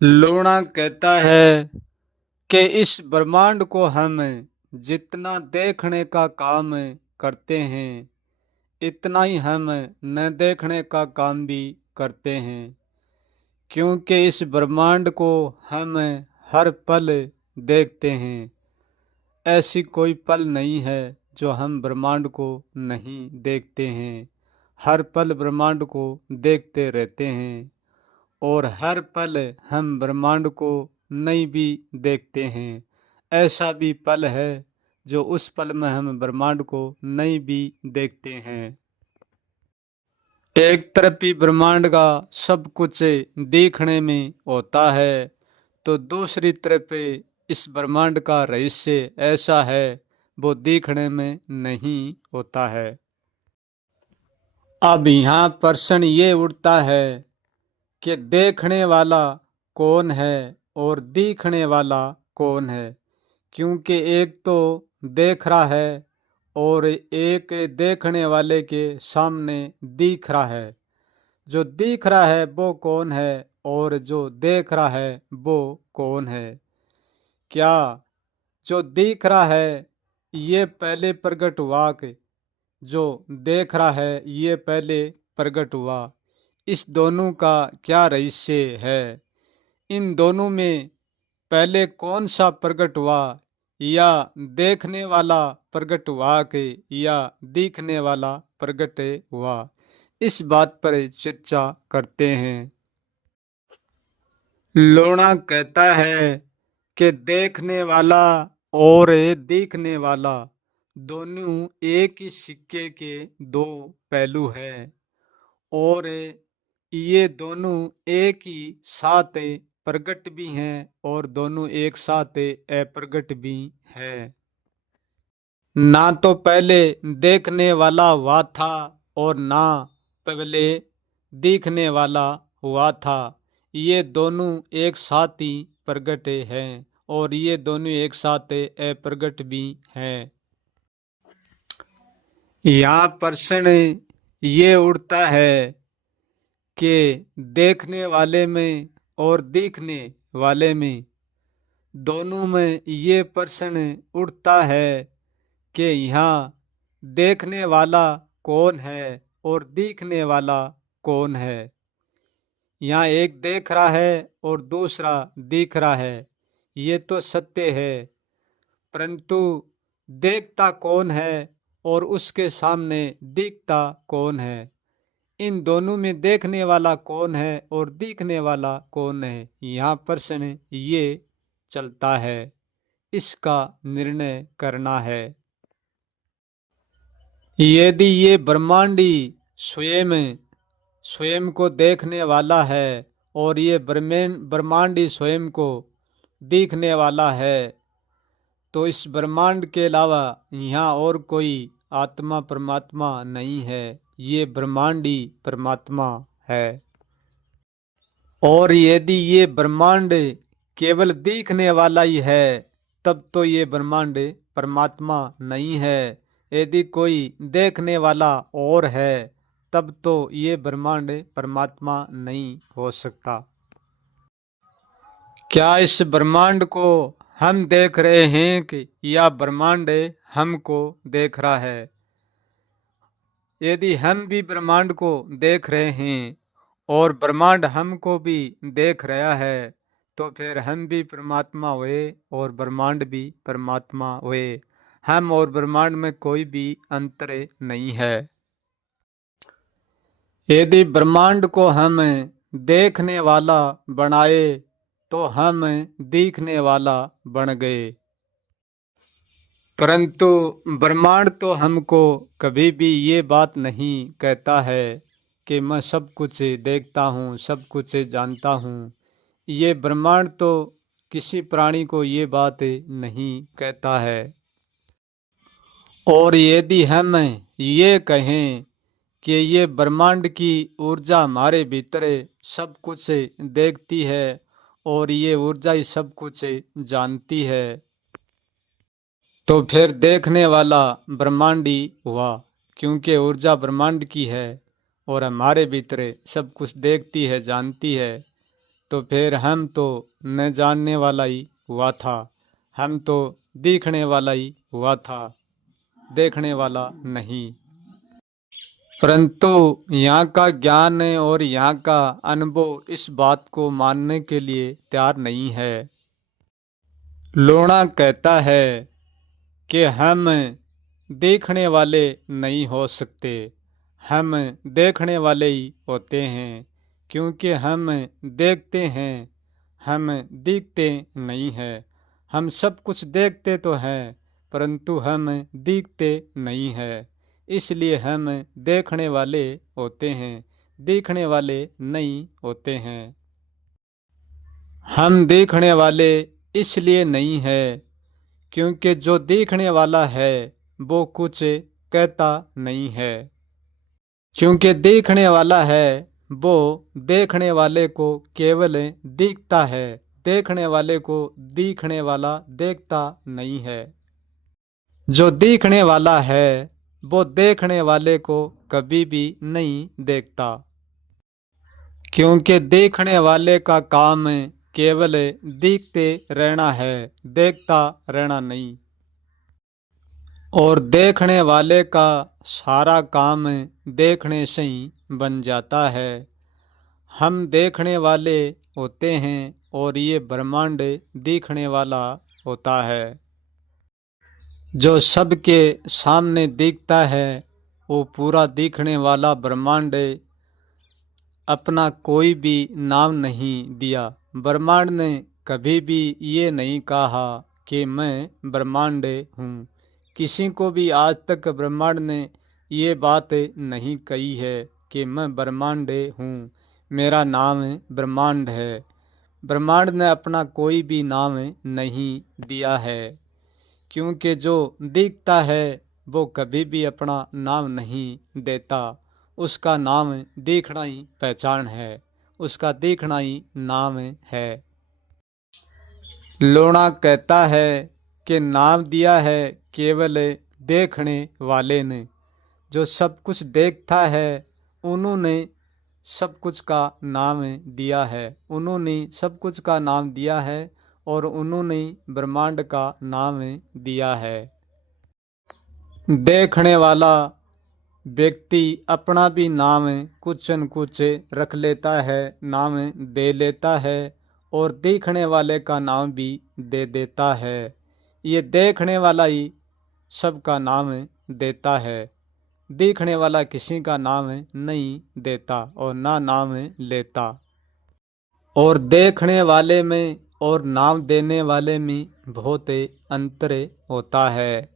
लूणा कहता है कि इस ब्रह्मांड को हम जितना देखने का काम करते हैं इतना ही हम न देखने का काम भी करते हैं, क्योंकि इस ब्रह्मांड को हम हर पल देखते हैं। ऐसी कोई पल नहीं है जो हम ब्रह्मांड को नहीं देखते हैं। हर पल ब्रह्मांड को देखते रहते हैं और हर पल हम ब्रह्मांड को नहीं भी देखते हैं। ऐसा भी पल है जो उस पल में हम ब्रह्मांड को नहीं भी देखते हैं। एक तरफ ही ब्रह्मांड का सब कुछ देखने में होता है तो दूसरी तरफ इस ब्रह्मांड का रहस्य ऐसा है वो देखने में नहीं होता है। अब यहाँ प्रश्न ये उठता है कि देखने वाला कौन है और दिखने वाला कौन है, क्योंकि एक तो देख रहा है और एक देखने वाले के सामने दिख रहा है। जो दिख रहा है वो कौन है और जो देख रहा है वो कौन है? क्या जो दिख रहा है ये पहले प्रकट हुआ कि जो देख रहा है ये पहले प्रकट हुआ? इस दोनों का क्या रहस्य है? इन दोनों में पहले कौन सा प्रकट हुआ, या देखने वाला प्रकट हुआ कि या दिखने वाला प्रकट हुआ? इस बात पर चर्चा करते हैं। लोणा कहता है कि देखने वाला और दिखने वाला दोनों एक ही सिक्के के दो पहलू हैं और ये दोनों एक ही साथ प्रकट भी हैं और दोनों एक साथ अप्रकट भी हैं। ना तो पहले देखने वाला हुआ था और ना पहले दिखने वाला हुआ था। ये दोनों एक साथ ही प्रकट हैं और ये दोनों एक साथ अप्रकट भी हैं। यहाँ प्रश्न ये उठता है कि देखने वाले में और दिखने वाले में दोनों में ये प्रश्न उठता है कि यहाँ देखने वाला कौन है और दिखने वाला कौन है। यहाँ एक देख रहा है और दूसरा दिख रहा है, ये तो सत्य है, परंतु देखता कौन है और उसके सामने दिखता कौन है? इन दोनों में देखने वाला कौन है और दिखने वाला कौन है? यहाँ प्रश्न ये चलता है, इसका निर्णय करना है। यदि ये ब्रह्मांडी स्वयं स्वयं को देखने वाला है और ये ब्रह्मांडी स्वयं को दिखने वाला है तो इस ब्रह्मांड के अलावा यहाँ और कोई आत्मा परमात्मा नहीं है, ये ब्रह्मांडी परमात्मा है। और यदि ये ब्रह्मांड केवल दिखने वाला ही है तब तो ये ब्रह्मांड परमात्मा नहीं है। यदि कोई देखने वाला और है तब तो ये ब्रह्मांड परमात्मा नहीं हो सकता। क्या इस ब्रह्मांड को हम देख रहे हैं कि या ब्रह्मांड हमको देख रहा है? यदि हम भी ब्रह्मांड को देख रहे हैं और ब्रह्मांड हमको भी देख रहा है तो फिर हम भी परमात्मा हुए और ब्रह्मांड भी परमात्मा हुए। हम और ब्रह्मांड में कोई भी अंतर नहीं है। यदि ब्रह्मांड को हम देखने वाला बनाए तो हम दिखने वाला बन गए, परंतु ब्रह्मांड तो हमको कभी भी ये बात नहीं कहता है कि मैं सब कुछ देखता हूँ, सब कुछ जानता हूँ। ये ब्रह्मांड तो किसी प्राणी को ये बात नहीं कहता है। और यदि हम ये कहें कि ये ब्रह्मांड की ऊर्जा हमारे भीतर सब कुछ देखती है और ये ऊर्जा ही सब कुछ जानती है तो फिर देखने वाला ब्रह्मांडी हुआ, क्योंकि ऊर्जा ब्रह्मांड की है और हमारे भीतर सब कुछ देखती है, जानती है। तो फिर हम तो न जानने वाला ही हुआ था, हम तो दिखने वाला ही हुआ था, देखने वाला नहीं। परंतु यहाँ का ज्ञान और यहाँ का अनुभव इस बात को मानने के लिए तैयार नहीं है। लोणा कहता है कि हम देखने वाले नहीं हो सकते, हम देखने वाले ही होते हैं, क्योंकि हम देखते हैं, हम दिखते नहीं हैं। हम सब कुछ देखते तो हैं, परंतु हम दिखते नहीं हैं, इसलिए हम देखने वाले होते हैं, दिखने वाले नहीं होते हैं। हम देखने वाले इसलिए नहीं है क्योंकि जो देखने वाला है वो कुछ कहता नहीं है। क्योंकि देखने वाला है वो देखने वाले को केवल दिखता है, देखने वाले को दिखने वाला देखता नहीं है। जो देखने वाला है वो देखने वाले को कभी भी नहीं देखता, क्योंकि देखने वाले का काम केवल देखते रहना है, देखता रहना नहीं। और देखने वाले का सारा काम देखने से ही बन जाता है। हम देखने वाले होते हैं और ये ब्रह्मांड दिखने वाला होता है। जो सबके सामने दिखता है वो पूरा दिखने वाला ब्रह्मांड अपना कोई भी नाम नहीं दिया। ब्रह्मांड ने कभी भी ये नहीं कहा कि मैं ब्रह्मांड हूँ। किसी को भी आज तक ब्रह्मांड ने ये बात नहीं कही है कि मैं ब्रह्मांड हूँ, मेरा नाम ब्रह्मांड है। ब्रह्मांड ने अपना कोई भी नाम नहीं दिया है, क्योंकि जो दिखता है वो कभी भी अपना नाम नहीं देता। उसका नाम देखना ही पहचान है, उसका देखना ही नाम है। लोणा कहता है कि नाम दिया है केवल देखने वाले ने। जो सब कुछ देखता है उन्होंने सब कुछ का नाम दिया है, उन्होंने सब कुछ का नाम दिया है और उन्होंने ब्रह्मांड का नाम दिया है। देखने वाला व्यक्ति अपना भी नाम कुछ न कुछ रख लेता है, नाम दे लेता है और देखने वाले का नाम भी दे देता है। ये देखने वाला ही सबका नाम देता है, देखने वाला किसी का नाम नहीं देता और ना नाम लेता। और देखने वाले में और नाम देने वाले में बहुत अंतर होता है,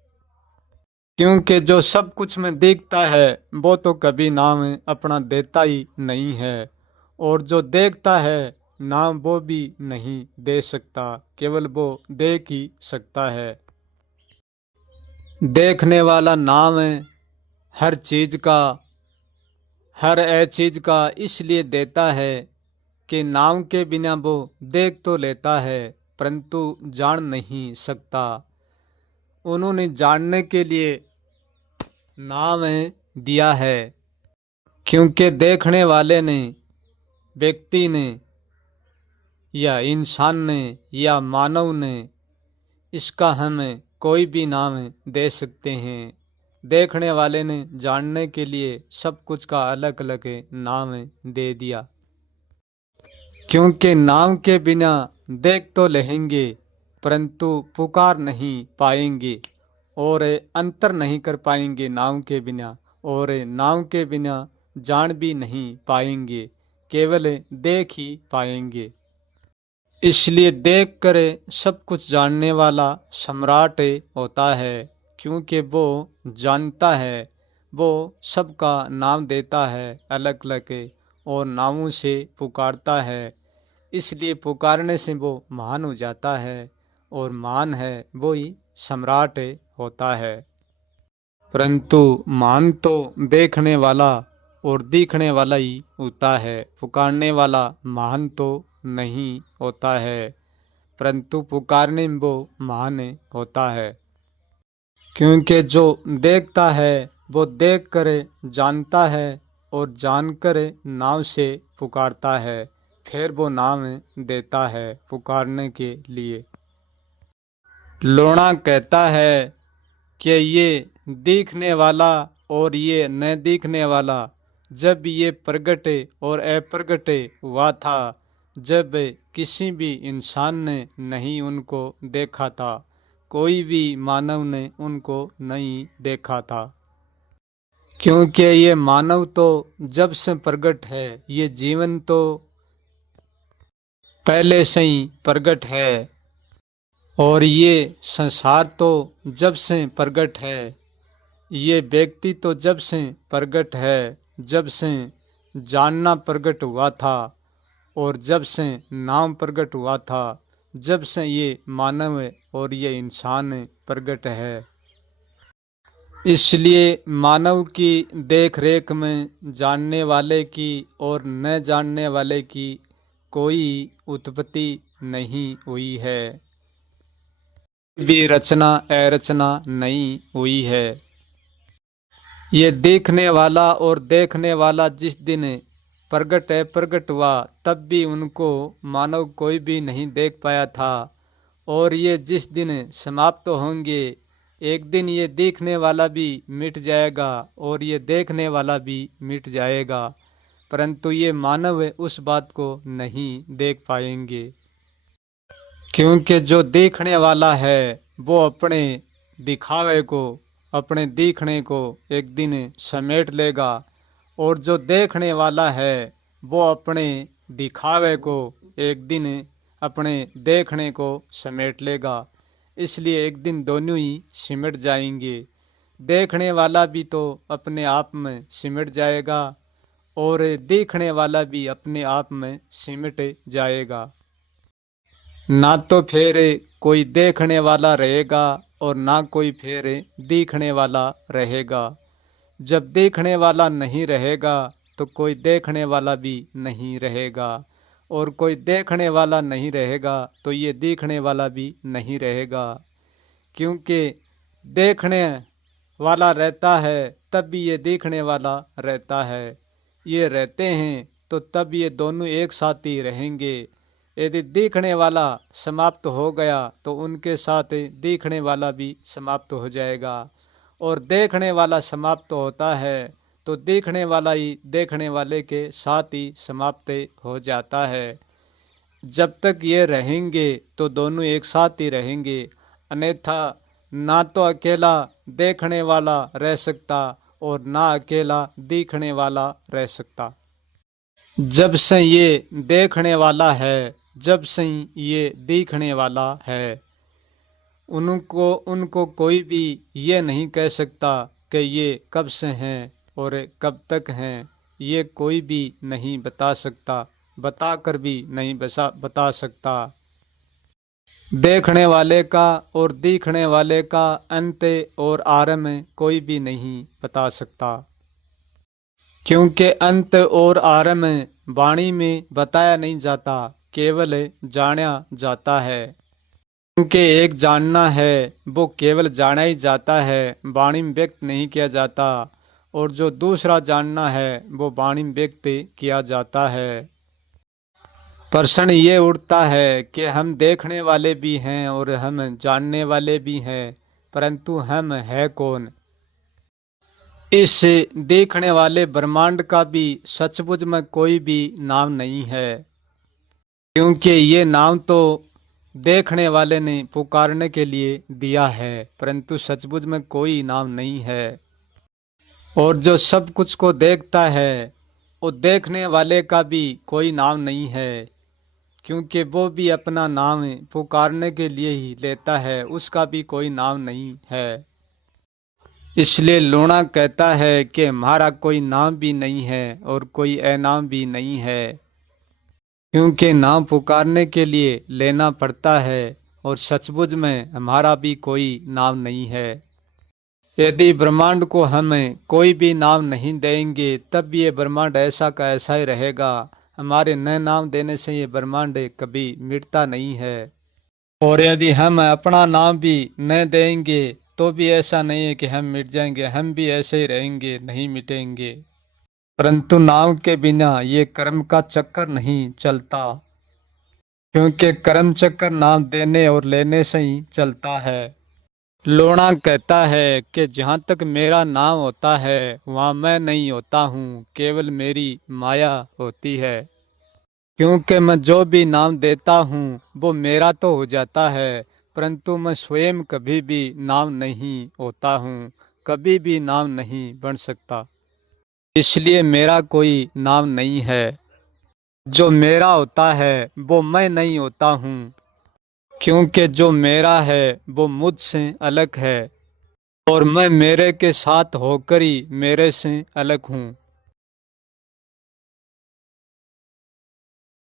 क्योंकि जो सब कुछ में देखता है वो तो कभी नाम अपना देता ही नहीं है, और जो देखता है नाम वो भी नहीं दे सकता, केवल वो देख ही सकता है। देखने वाला नाम हर चीज़ का, हर चीज़ का इसलिए देता है कि नाम के बिना वो देख तो लेता है परंतु जान नहीं सकता। उन्होंने जानने के लिए नाम दिया है, क्योंकि देखने वाले ने, व्यक्ति ने या इंसान ने या मानव ने, इसका हम कोई भी नाम दे सकते हैं। देखने वाले ने जानने के लिए सब कुछ का अलग अलग नाम दे दिया, क्योंकि नाम के बिना देख तो लेंगे परंतु पुकार नहीं पाएंगे और अंतर नहीं कर पाएंगे नाम के बिना, और नाम के बिना जान भी नहीं पाएंगे, केवल देख ही पाएंगे। इसलिए देख कर सब कुछ जानने वाला सम्राट होता है, क्योंकि वो जानता है, वो सबका नाम देता है अलग अलग और नामों से पुकारता है। इसलिए पुकारने से वो महान हो जाता है और महान है वो ही सम्राट होता है। परंतु महान तो देखने वाला और दिखने वाला ही होता है, पुकारने वाला महान तो नहीं होता है, परंतु पुकारने में वो महान होता है। क्योंकि जो देखता है वो देख कर जानता है और जानकर नाम से पुकारता है, फिर वो नाम देता है पुकारने के लिए। लोणा कहता है कि ये दिखने वाला और ये न दिखने वाला जब ये प्रगट और अप्रगट हुआ था, जब किसी भी इंसान ने नहीं उनको देखा था, कोई भी मानव ने उनको नहीं देखा था। क्योंकि ये मानव तो जब से प्रगट है, ये जीवन तो पहले से ही प्रगट है, और ये संसार तो जब से प्रगट है, ये व्यक्ति तो जब से प्रगट है, जब से जानना प्रगट हुआ था और जब से नाम प्रगट हुआ था, जब से ये मानव और ये इंसान प्रगट है। इसलिए मानव की देख रेख में जानने वाले की और न जानने वाले की कोई उत्पत्ति नहीं हुई है, भी रचना अरचना नहीं हुई है। ये देखने वाला और देखने वाला जिस दिन प्रगट हुआ, तब भी उनको मानव कोई भी नहीं देख पाया था, और ये जिस दिन समाप्त होंगे, एक दिन ये देखने वाला भी मिट जाएगा और ये देखने वाला भी मिट जाएगा, परंतु ये मानव उस बात को नहीं देख पाएंगे। क्योंकि जो देखने वाला है वो अपने दिखावे को, अपने दिखने को एक दिन समेट लेगा, और जो देखने वाला है वो अपने दिखावे को एक दिन अपने देखने को समेट लेगा। इसलिए एक दिन दोनों ही सिमट जाएंगे। देखने वाला भी तो अपने आप में सिमट जाएगा और देखने वाला भी अपने आप में सिमट जाएगा। ना तो फिर कोई देखने वाला रहेगा और ना कोई फिर दिखने वाला रहेगा। जब देखने वाला नहीं रहेगा तो कोई देखने वाला भी नहीं रहेगा, और कोई देखने वाला नहीं रहेगा तो ये दिखने वाला भी नहीं रहेगा। क्योंकि देखने वाला रहता है तब भी ये देखने वाला रहता है। ये रहते हैं तो तब ये दोनों एक साथ ही रहेंगे। यदि देखने वाला समाप्त हो गया तो उनके साथ देखने वाला भी समाप्त हो जाएगा, और देखने वाला समाप्त होता है तो देखने वाला ही देखने वाले के साथ ही समाप्त हो जाता है। जब तक ये रहेंगे तो दोनों एक साथ ही रहेंगे, अन्यथा ना तो अकेला देखने वाला रह सकता और ना अकेला दिखने वाला रह सकता। जब से ये देखने वाला है, जब से ये दिखने वाला है, उनको कोई भी ये नहीं कह सकता कि ये कब से हैं और कब तक हैं। ये कोई भी नहीं बता सकता, बताकर भी नहीं बता सकता। देखने वाले का और दिखने वाले का अंत और आरंभ कोई भी नहीं बता सकता, क्योंकि अंत और आरंभ वाणी में बताया नहीं जाता, केवल जाना जाता है। क्योंकि एक जानना है वो केवल जाना ही जाता है, वाणी में व्यक्त नहीं किया जाता, और जो दूसरा जानना है वो वाणी में व्यक्त किया जाता है। प्रश्न ये उठता है कि हम देखने वाले भी हैं और हम जानने वाले भी हैं, परंतु हम है कौन? इस देखने वाले ब्रह्मांड का भी सचमुच में कोई भी नाम नहीं है, क्योंकि ये नाम तो देखने वाले ने पुकारने के लिए दिया है, परंतु सचमुच में कोई नाम नहीं है। और जो सब कुछ को देखता है वो देखने वाले का भी कोई नाम नहीं है, क्योंकि वो भी अपना नाम पुकारने के लिए ही लेता है, उसका भी कोई नाम नहीं है। इसलिए लूणा कहता है कि हमारा कोई नाम भी नहीं है और कोई अनाम भी नहीं है, क्योंकि नाम पुकारने के लिए लेना पड़ता है, और सचमुच में हमारा भी कोई नाम नहीं है। यदि ब्रह्मांड को हम कोई भी नाम नहीं देंगे तब ये ब्रह्मांड ऐसा का ऐसा ही रहेगा। हमारे न नाम देने से ये ब्रह्मांड कभी मिटता नहीं है, और यदि हम अपना नाम भी न देंगे तो भी ऐसा नहीं है कि हम मिट जाएंगे, हम भी ऐसे ही रहेंगे, नहीं मिटेंगे। परंतु नाम के बिना ये कर्म का चक्कर नहीं चलता, क्योंकि कर्म चक्कर नाम देने और लेने से ही चलता है। लोणा कहता है कि जहाँ तक मेरा नाम होता है वहाँ मैं नहीं होता हूँ, केवल मेरी माया होती है। क्योंकि मैं जो भी नाम देता हूँ वो मेरा तो हो जाता है, परंतु मैं स्वयं कभी भी नाम नहीं होता हूँ, कभी भी नाम नहीं बन सकता। इसलिए मेरा कोई नाम नहीं है। जो मेरा होता है वो मैं नहीं होता हूँ, क्योंकि जो मेरा है वो मुझसे अलग है और मैं मेरे के साथ होकर ही मेरे से अलग हूँ।